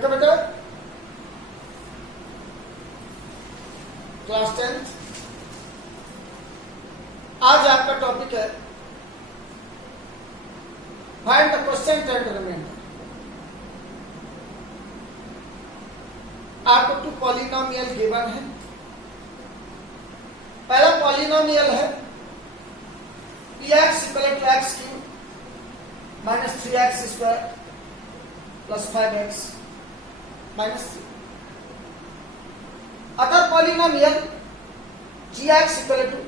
देखो बेटा, class 10th, आज आपका टॉपिक है find the question and remainder. आपको 2 पॉलिनोमियल गिवन है। पहला पॉलिनोमियल है px equal to x cube minus 3x square plus 5x minus 3। Other polynomial gx equal to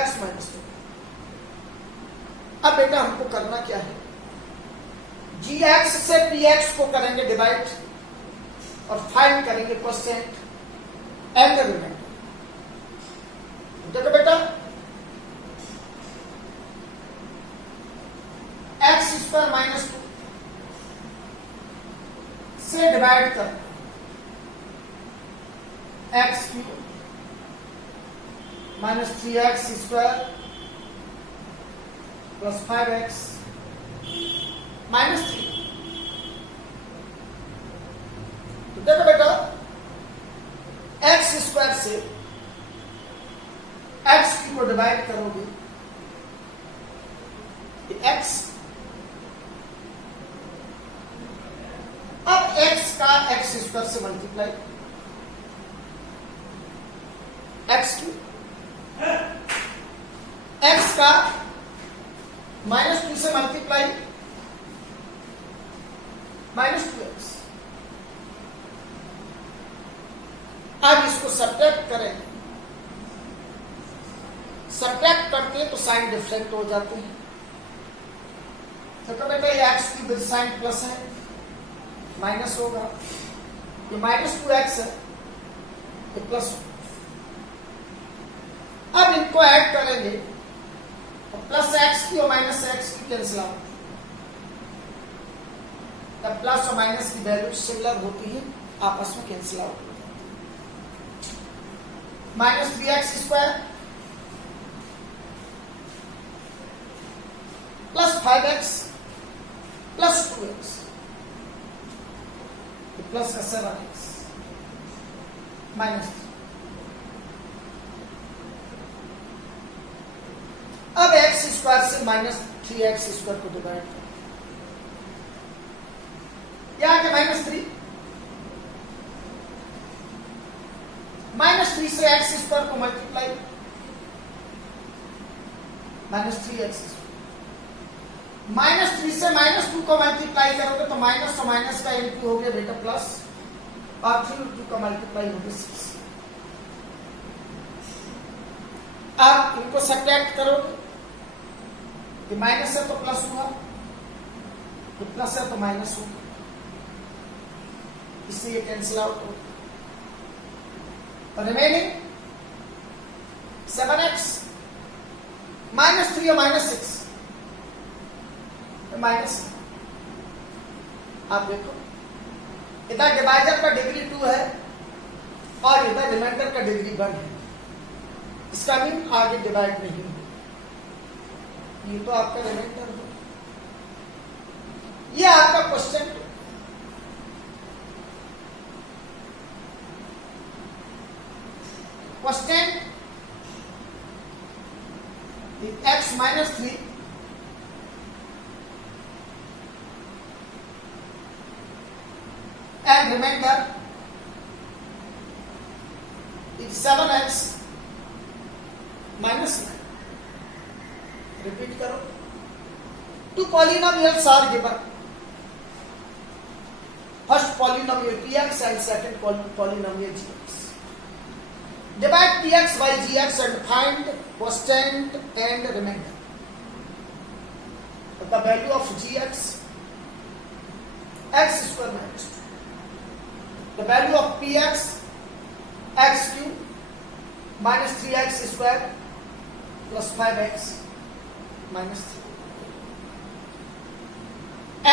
x minus 2। अब बेटा हमको करना क्या है, gx से px को करेंगे डिवाइड और फाइंड करेंगे क्वोशिएंट एंड रिमाइंडर। देखो बेटा, एक्स स्क्वायर माइनस 2 से डिवाइड कर x cube minus 3x square plus 5x minus 3। तो देखो बेटा, एक्स स्क्वायर से एक्स क्यूब को डिवाइड करोगे, एक्स, अब एक्स का एक्स स्क्वायर से मल्टीप्लाई, एक्स क्यूब, एक्स का माइनस 2 से मल्टीप्लाई, माइनस 2x। अब इसको सब्ट्रैक्ट करेंगे, सब्ट्रैक्ट करते हैं तो साइन डिफरेंट हो जाते हैं। तो बेटा ये x cube with sign plus है, माइनस होगा, ये माइनस 2x है, ये प्लस होगा। अब इनको ऐड करेंगे और प्लस एक्स की और माइनस एक्स की कैंसिल आउट। जब प्लस और माइनस की वैल्यू सिमिलर होती है आपस में कैंसिल आउट होती है। Minus 3x square plus 5x plus 2x plus 7x minus 3। अब एक्स स्क्वायर से माइनस 3x स्क्वायर को डिवाइड करें, यहां आके माइनस 3, माइनस 3 से एक्स स्क्वायर को multiply, minus 3x square, minus 3 से माइनस 2 को मल्टीप्लाई करोगे तो माइनस और माइनस का इंटू हो गया बेटा प्लस, और 3 और 2 का मल्टीप्लाई हो गया 6। अब इनको सब्ट्रैक्ट करोगे, ये माइनस है तो प्लस हुआ, ये प्लस है तो माइनस होगा, इससे ये कैंसिल आउट होगा। रिमेनिंग 7x माइनस 3 और माइनस 6 माइनस। आप देखो, इधर डिवाइजर का डिग्री 2 है और इधर रिमाइंडर का डिग्री 1 है, इसका मीन आगे डिवाइड नहीं है। ये तो आपका रिमाइंडर हो, ये आपका question. Question x minus 3 and remainder is 7x minus 9. Repeat करो। 2 polynomials are given. First polynomial px and second polynomial gx. Divide px by gx and find quotient and remainder. The value of gx, x square minus 2. The value of px, x cube minus 3x square plus 5x minus 3।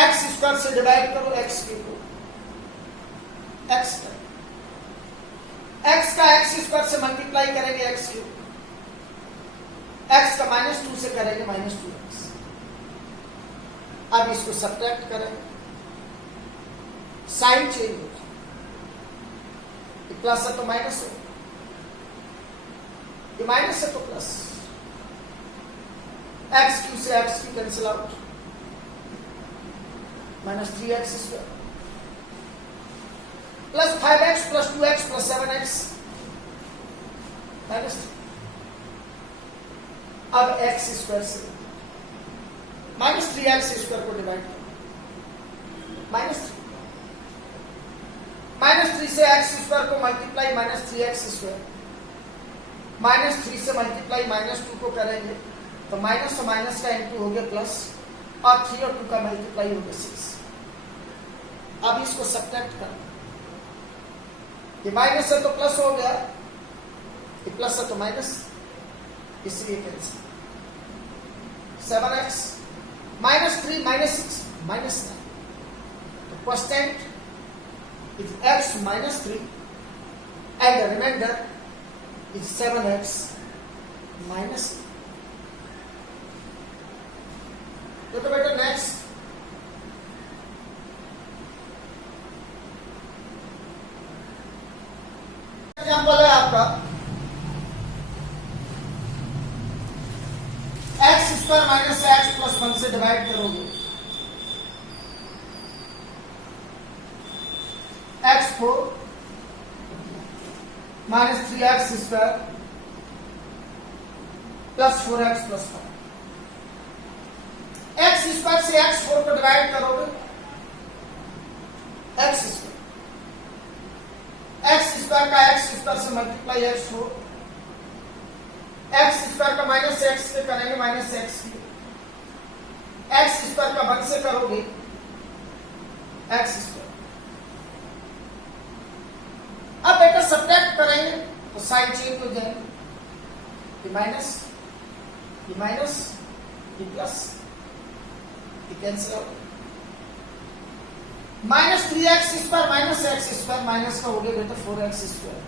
x square से divide करो x cube को, x का x square से multiply करेंगे x cube, x का minus 2 से करेंगे minus 2x। अब इसको सब्ट्रैक्ट करें, साइन चेंज हो जाए, ये प्लस है तो माइनस हो, ये माइनस है तो प्लस, एक्स क्यू से x Q cancel out, minus 3x square plus 5x plus 2x plus 7x minus 3। अब x स्क्वायर से माइनस 3x स्क्वायर को डिवाइड करो, माइनस 3 से x स्क्वायर को multiply minus 3x square, minus 3 से multiply minus 2 को करेंगे तो माइनस और माइनस का इंटू हो गया प्लस, और 3 और 2 का मल्टीप्लाई हो गया 6। अब इसको सब्ट्रैक्ट कर, ये माइनस है तो प्लस हो गया, ये प्लस है तो माइनस, इसलिए cancel. 7x minus 3 minus 6 minus 9, तो quotient is x minus 3 and the remainder is 7x minus. तो बेटा नेक्स्ट एग्जाम्पल है आपका x square minus x plus 1 से डिवाइड करोगे, एक्स को minus 3x square plus 4x plus 5, x square से x 4 को डिवाइड करोगे, एक्स स्क्वायर, एक्स स्क्वायर का एक्स स्क्वायर से मल्टीप्लाई एक्स 4, एक्स स्क्वायर का माइनस एक्स से करेंगे माइनस एक्स की, एक्स स्क्वायर का 1 से करोगे एक्स स्क्वायर। अब बेटा सब्ट्रैक्ट करेंगे तो साइन चेंज हो जाएंगे, ये माइनस, ये माइनस, ये प्लस, ये cancel out, minus 3x square minus x square, minus का हो गया बेटा 4x स्क्वायर।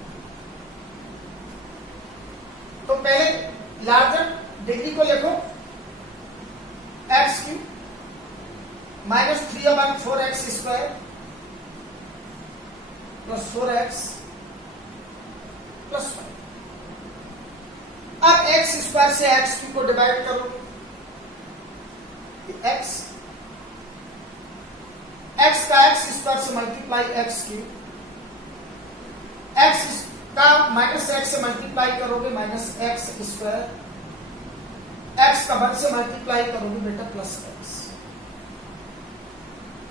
तो पहले लार्जर डिग्री को लिखो, x cube minus 3/1 4x square plus 4x plus 5। अब एक्स स्क्वायर से एक्स क्यूब को डिवाइड करो, एक्स, एक्स का एक्स स्क्वायर से मल्टीप्लाई एक्स क्यूब, एक्स का माइनस एक्स से मल्टीप्लाई करोगे माइनस एक्स स्क्वायर, एक्स का 1 से मल्टीप्लाई करोगे बेटा प्लस एक्स।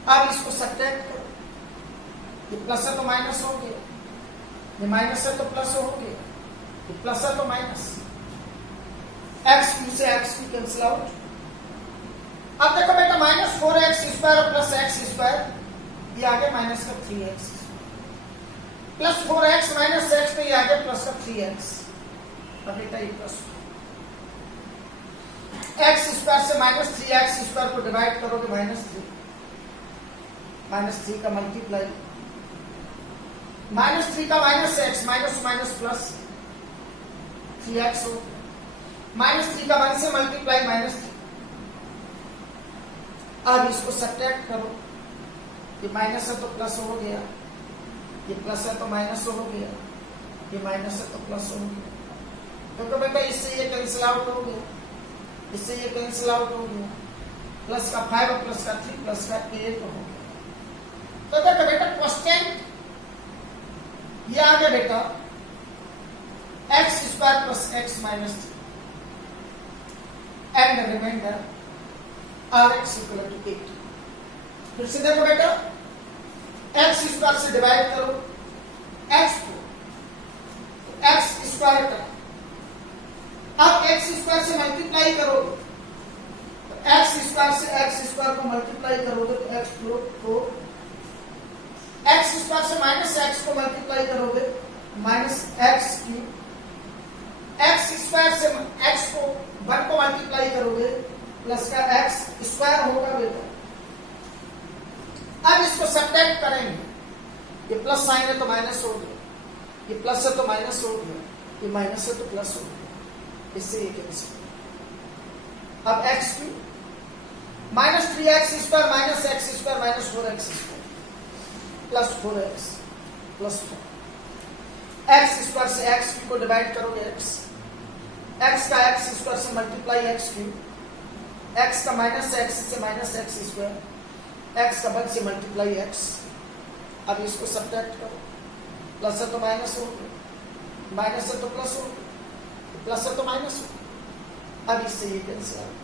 अब इसको सब्ट्रैक्ट करो, ये प्लस है तो माइनस हो गया, ये माइनस है तो प्लस हो गया, ये प्लस है तो माइनस, एक्स क्यू से एक्स क्यू कैंसिल आउट। अब देखो बेटा minus 4x square plus x square, ये आ गया माइनस का 3x, plus 4x minus x, तो ये आ गया प्लस का 3x। अब बेटा ये प्लस एक्स स्क्वायर से माइनस 3x स्क्वायर को डिवाइड करोगे माइनस 3, माइनस 3 का मल्टीप्लाई, माइनस 3 का minus x, minus minus plus 3x हो, माइनस 3 का 1 से मल्टीप्लाई माइनस 3। अब इसको सब्ट्रैक्ट करो, ये माइनस है तो प्लस हो गया, ये प्लस है तो माइनस हो गया, ये माइनस है तो प्लस हो गया। तो बेटा इससे ये कैंसिल आउट हो गया, इससे ये कैंसिल आउट हो गया, प्लस का 5 और प्लस का 3 प्लस का 8 हो गया। तो देखो बेटा क्वोशिएंट ये आ गया बेटा x square plus x minus 3 and remainder Rx equal to 8। फिर से देखो बेटा एक्स स्क्वायर से डिवाइड करो एक्स को, एक्स स्क्वायर का, अब एक्स स्क्वायर से मल्टीप्लाई करोगे तो एक्स स्क्वायर से एक्स स्क्वायर को मल्टीप्लाई करोगे तो एक्स को, एक्स स्क्वायर से माइनस एक्स को मल्टीप्लाई करोगे minus x cube, x square से एक्स को 1 को मल्टीप्लाई करोगे प्लस का एक्स स्क्वायर होगा बेटा। अब इसको सब्ट्रैक्ट करेंगे, ये प्लस साइन है तो माइनस हो गया, ये प्लस है तो माइनस हो गया, ये माइनस है तो प्लस हो गया, इससे ये कैंसिल। अब x cube minus 3x square minus x square minus 4x square, plus 4x plus 4 x square से एक्स क्यू को डिवाइड करोगे एक्स का एक्स स्क्वायर से मल्टीप्लाई एक्स क्यू, एक्स का माइनस एक्स से माइनस एक्स स्क्वायर, एक्स का 1 से multiply x. अब इसको सब्ट्रैक्ट करो, प्लस है तो माइनस हो, माइनस है तो प्लस हो, प्लस है तो माइनस हो। अब इससे ये कैंसिल आएगा।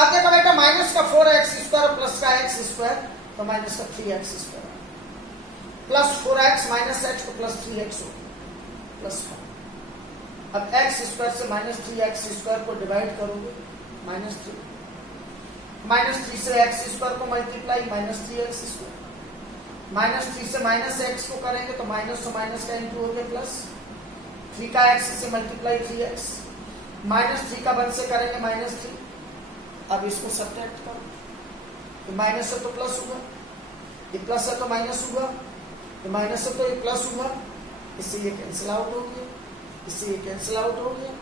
अब देखो बेटा माइनस का 4x स्क्वायर और प्लस का x स्क्वायर तो माइनस का 3x square, plus 4x minus x तो प्लस 3x हो प्लस 4। अब x स्क्वायर से माइनस 3x स्क्वायर को डिवाइड करोगे माइनस 3, माइनस 3 से x स्क्वायर को multiply minus 3x square, minus 3 से माइनस x को करेंगे तो माइनस तो माइनस का इंटू हो गया प्लस 3 का x से मल्टीप्लाई 3x, माइनस 3 का 1 से करेंगे माइनस 3। अब इसको सब्ट्रैक्ट करो, तो माइनस है तो प्लस हुआ, ये प्लस है तो माइनस हुआ, ये माइनस है तो ये प्लस हुआ, इससे ये कैंसिल आउट हो गया, इससे ये कैंसिल आउट हो गया।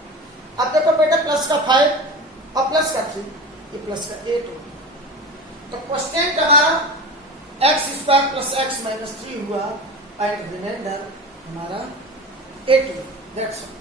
अब देखो बेटा प्लस का 5 और प्लस का 3, ये प्लस का 8 हो गया। तो क्वेश्चन हमारा x square plus x minus 3 हुआ एंड रिमाइंडर हमारा 8 हुआ। That's all.